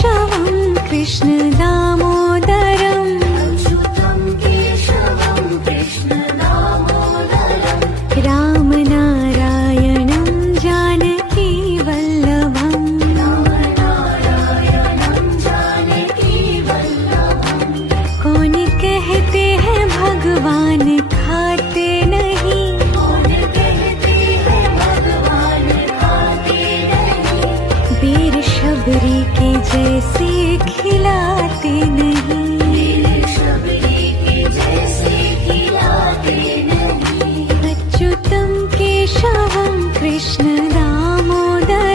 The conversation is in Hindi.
केशवं कृष्ण दामोदरम् अच्युतं केशवं कृष्ण दामोदरम् रामनारायणं जानकी वल्लभम् रामनारायणं जानकी वल्लभम् कौन कहते हैं भगवान खाते नहीं कौन कहते हैं भगवान खाते नहीं वीर शबरी के जैसे खिलाते नहीं मेरे शबरी के जैसे खिलाते नहीं अच्युतं केशवं कृष्ण दामोदरम्